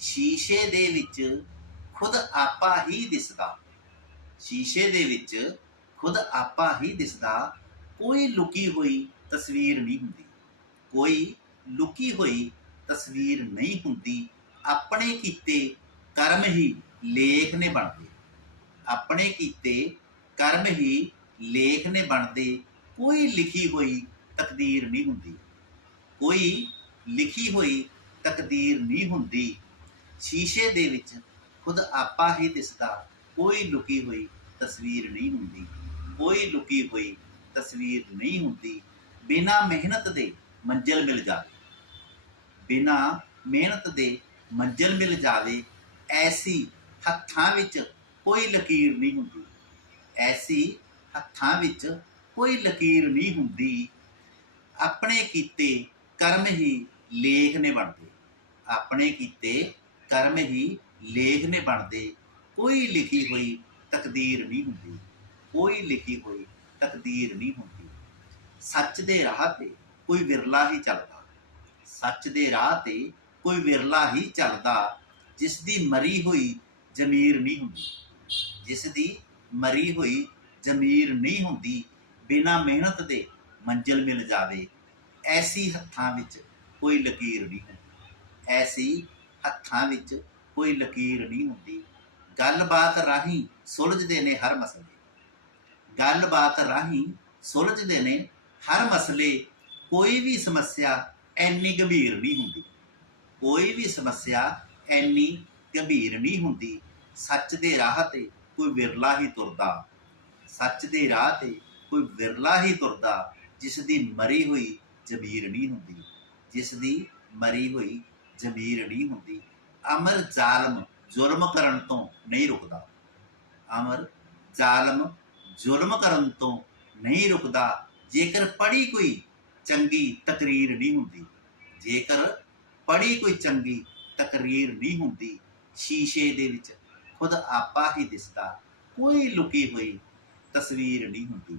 ਸ਼ੀਸ਼ੇ ਦੇ ਵਿੱਚ ਖੁਦ ਆਪਾ ਹੀ ਦਿਸਦਾ। ਸ਼ੀਸ਼ੇ ਦੇ ਵਿੱਚ ਖੁਦ ਆਪਾ ਹੀ ਦਿਸਦਾ। ਕੋਈ ਲੁਕੀ ਹੋਈ ਤਸਵੀਰ ਨਹੀਂ ਹੁੰਦੀ। ਕੋਈ ਲੁਕੀ ਹੋਈ ਤਸਵੀਰ ਨਹੀਂ ਹੁੰਦੀ। ਆਪਣੇ ਕੀਤੇ ਕਰਮ ਹੀ ਲੇਖ ਨੇ ਬਣਦੇ। ਆਪਣੇ ਕੀਤੇ ਕਰਮ ਹੀ ਲੇਖ ਨੇ ਬਣਦੇ। ਕੋਈ ਲਿਖੀ ਹੋਈ ਤਕਦੀਰ ਨਹੀਂ ਹੁੰਦੀ। ਕੋਈ ਲਿਖੀ ਹੋਈ ਤਕਦੀਰ ਨਹੀਂ ਹੁੰਦੀ। ਸ਼ੀਸ਼ੇ ਦੇ ਵਿੱਚ ਖੁਦ ਆਪਾ ਹੀ ਦਿਸਦਾ। ਕੋਈ ਲੁਕੀ ਹੋਈ ਤਸਵੀਰ ਨਹੀਂ ਹੁੰਦੀ। ਕੋਈ ਲੁਕੀ ਹੋਈ ਤਸਵੀਰ ਨਹੀਂ ਹੁੰਦੀ। ਬਿਨਾ ਮਿਹਨਤ ਦੇ ਮੰਜ਼ਿਲ ਮਿਲ ਜਾਵੇ। ਬਿਨਾ ਮਿਹਨਤ ਦੇ ਮੰਜ਼ਿਲ ਮਿਲ ਜਾਵੇ, ਐਸੀ ਹੱਥਾਂ ਵਿੱਚ ਕੋਈ ਲਕੀਰ ਨਹੀਂ ਹੁੰਦੀ। ਐਸੀ ਹੱਥਾਂ ਵਿੱਚ ਕੋਈ ਲਕੀਰ ਨਹੀਂ ਹੁੰਦੀ। ਆਪਣੇ ਕੀਤੇ ਕਰਮ ਹੀ ਲੇਖ ਨੇ ਬਣਦੇ। ਆਪਣੇ ਕੀਤੇ ਕਰਮ ਹੀ ਲੇਖ ਨੇ ਬਣਦੇ। ਕੋਈ ਲਿਖੀ ਹੋਈ ਤਕਦੀਰ ਨਹੀਂ ਹੁੰਦੀ। ਕੋਈ ਲਿਖੀ ਹੋਈ ਤਕਦੀਰ ਨਹੀਂ ਹੁੰਦੀ। ਸੱਚ ਦੇ ਰਾਹ ਤੇ ਕੋਈ ਵਿਰਲਾ ਹੀ ਚੱਲਦਾ। ਸੱਚ ਦੇ ਰਾਹ ਤੇ ਕੋਈ ਵਿਰਲਾ ਹੀ ਚੱਲਦਾ। ਜਿਸ ਦੀ ਮਰੀ ਹੋਈ ਜ਼ਮੀਰ ਨਹੀਂ ਹੁੰਦੀ। ਜਿਸ ਦੀ ਮਰੀ ਹੋਈ ਜ਼ਮੀਰ ਨਹੀਂ ਹੁੰਦੀ, ਬਿਨਾ ਮਿਹਨਤ ਦੇ ਮੰਜ਼ਿਲ ਮਿਲ ਜਾਵੇ। ਐਸੀ ਹੱਥਾਂ ਵਿੱਚ ਕੋਈ ਲਕੀਰ ਨਹੀਂ ਹੁੰਦੀ। ਐਸੀ ਹੱਥਾਂ ਵਿੱਚ ਕੋਈ ਲਕੀਰ ਨਹੀਂ ਹੁੰਦੀ। ਗੱਲਬਾਤ ਰਾਹੀਂ ਸੁਲਝਦੇ ਨੇ ਹਰ ਮਸਲੇ। ਗੱਲਬਾਤ ਰਾਹੀਂ ਸੁਲਝਦੇ ਨੇ ਹਰ ਮਸਲੇ। ਕੋਈ ਵੀ ਸਮੱਸਿਆ ਐਨੀ ਗੰਭੀਰ ਨਹੀਂ ਹੁੰਦੀ। ਕੋਈ ਵੀ ਸਮੱਸਿਆ ਐਨੀ ਗੰਭੀਰ ਨਹੀਂ ਹੁੰਦੀ। ਸੱਚ ਦੇ ਰਾਹ ਤੇ ਕੋਈ ਵਿਰਲਾ ਹੀ ਤੁਰਦਾ। ਸੱਚ ਦੇ ਰਾਹ ਤੇ ਕੋਈ ਵਿਰਲਾ ਹੀ ਤੁਰਦਾ। ਜਿਸ ਦੀ ਮਰੀ ਹੋਈ ਜ਼ਮੀਰ ਨਹੀਂ ਹੁੰਦੀ। ਜਿਸ ਦੀ ਮਰੀ ਹੋਈ ਜ਼ਮੀਰ ਨਹੀਂ ਹੁੰਦੀ, ਅਮਰ ਜ਼ਾਲਮ ਜ਼ੁਲਮ ਕਰਨ ਤੋਂ ਨਹੀਂ ਰੁਕਦਾ। ਅਮਰ ਜ਼ਾਲਮ ਜ਼ੁਲਮ ਕਰਨ ਤੋਂ ਨਹੀਂ ਰੁਕਦਾ, ਜੇਕਰ ਪੜੀ ਕੋਈ ਚੰਗੀ ਤਕਰੀਰ ਨਹੀਂ ਹੁੰਦੀ, ਜੇਕਰ ਪੜੀ ਕੋਈ ਚੰਗੀ ਤਕਰੀਰ ਨਹੀਂ ਹੁੰਦੀ, ਸ਼ੀਸ਼ੇ ਦੇ ਵਿੱਚ ਖੁਦ ਆਪਾ ਹੀ ਦਿਸਦਾ, ਕੋਈ ਲੁਕੀ ਹੋਈ ਤਸਵੀਰ ਨਹੀਂ ਹੁੰਦੀ,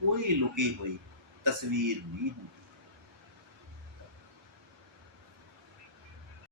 ਕੋਈ ਲੁਕੀ ਹੋਈ ਤਸਵੀਰ ਨਹੀਂ ਹੁੰਦੀ।